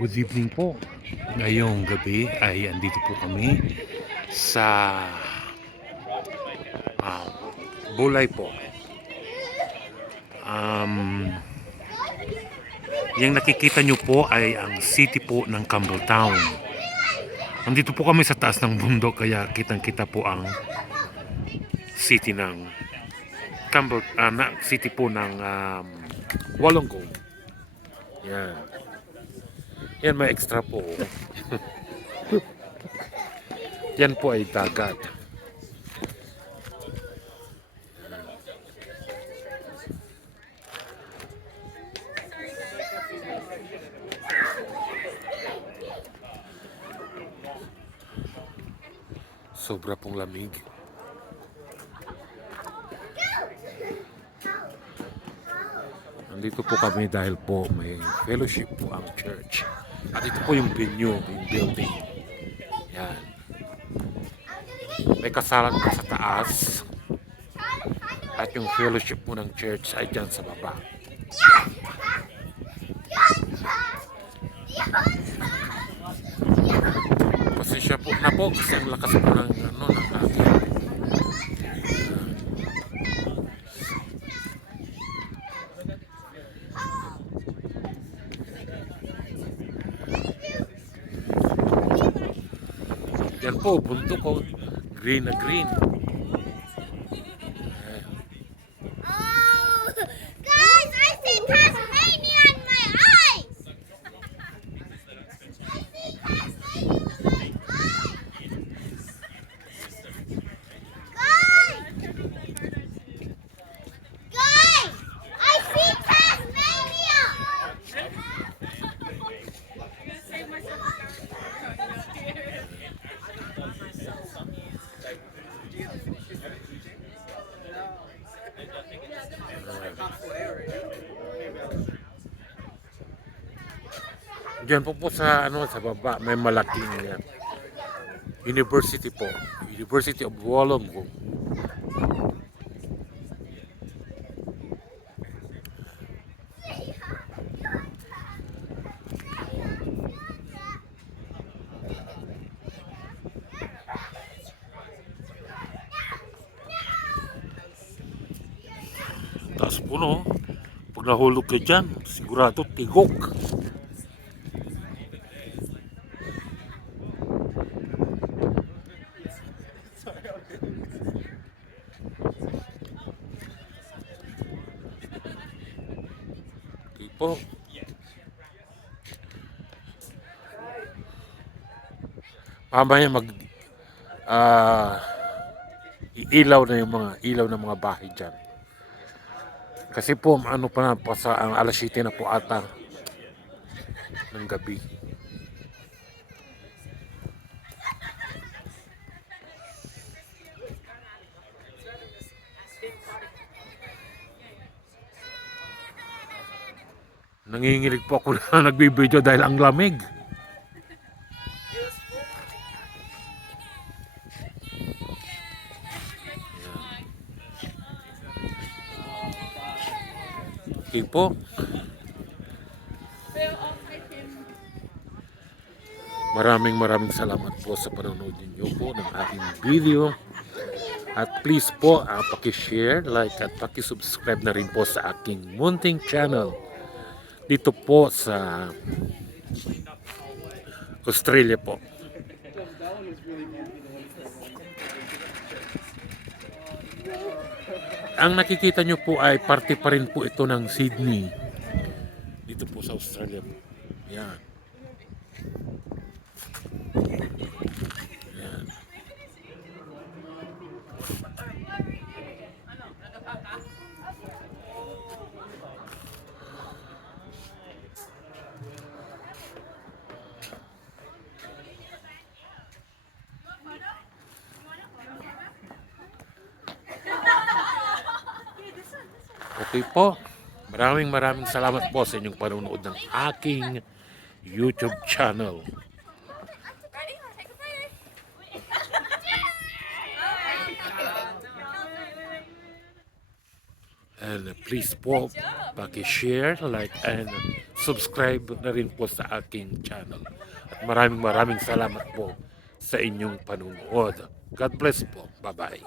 Good evening po. Ngayong gabi ay andito po kami sa ah, Bulay po. Um, yung nakikita nyo po ay ang city po ng Campbelltown. Andito po kami sa taas ng bundok kaya kitang-kita po ang city ng city po ng Wollongong. Yan. Yan may extra po. Yan po ay dagat. Sobra pong lamig. Nandito po kami dahil po may fellowship po ang church. At ito po yung venue, yung building. Yan. May kasalan pa sa taas. At yung fellowship po ng church ay dyan sa baba. Pasensya po na po kasi ang lakas po ng ating. Yan po, bundok ko. Green na green. Guys, I see Tasmania in my eyes! I see Tasmania in my eyes! Guys! I see Tasmania! Diyan po sa sa baba may malaking university po. University of Wollongong. Taas po no. Pag nahulog ka dyan, sigurado tigok. Po. Mamaya iilaw na yung mga ilaw ng mga bahay dyan. Kasi po ano pa na po sa ang alas 7 na po ata ng gabi. Nanginginig po ako na nagbibideo dahil ang lamig. Okay po. Maraming salamat po sa panonood ninyo po ng aking video. At please po, paki-share, like at paki-subscribe na rin po sa aking munting channel. Dito po sa Australia po. Ang nakikita nyo po ay parte pa rin po ito ng Sydney. Dito po sa Australia po. Yan. Yan. Okay po. Maraming salamat po sa inyong panonood ng aking YouTube channel. And please po, paki-share, like, and subscribe na rin po sa aking channel. At maraming salamat po sa inyong panunood. God bless po. Bye-bye.